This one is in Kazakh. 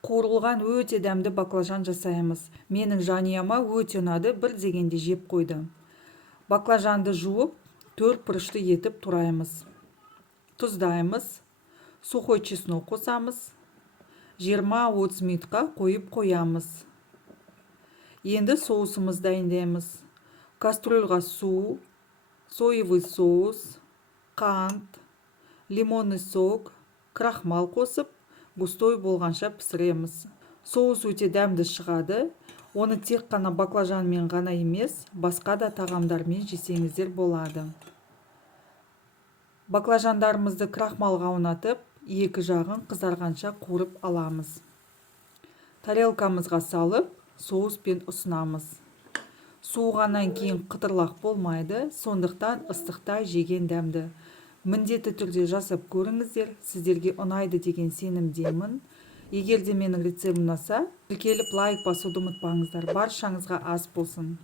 Қуырылған өте дәмді баклажан жасаймыз. Менің жанұяма өте ұнады, бір дегенде жеп қойды. Баклажанды жуып, 4 бұрышты етіп тураймыз. Тұздаймыз, сухой чеснок қосамыз. 20-30 минутқа қойып қоямыз. Енді соусымыз дайындаймыз. Кастрюльға су, соевый соус, қант, лимонный сок, крахмал қосып, густой болғанша пісіреміз. Соус өте дәмді шығады. Оны тек қана баклажанмен ғана емес, басқа да тағамдармен жесеңіздер болады. Баклажандарымызды крахмалға ұнатып, екі жағын қызарғанша қуырып аламыз. Тарелкамызға салып, соуспен ұсынамыз. Суығаннан кейін қытырлақ болмайды, сондықтан ыстықта жеген дәмді. Міндетті түрде жасап көріңіздер, сіздерге ұнайды деген сенімдемін. Егер де менің рецептім ұнаса, тіркеліп лайк басуды ұмытпаңыздар. Баршаңызға ас болсын.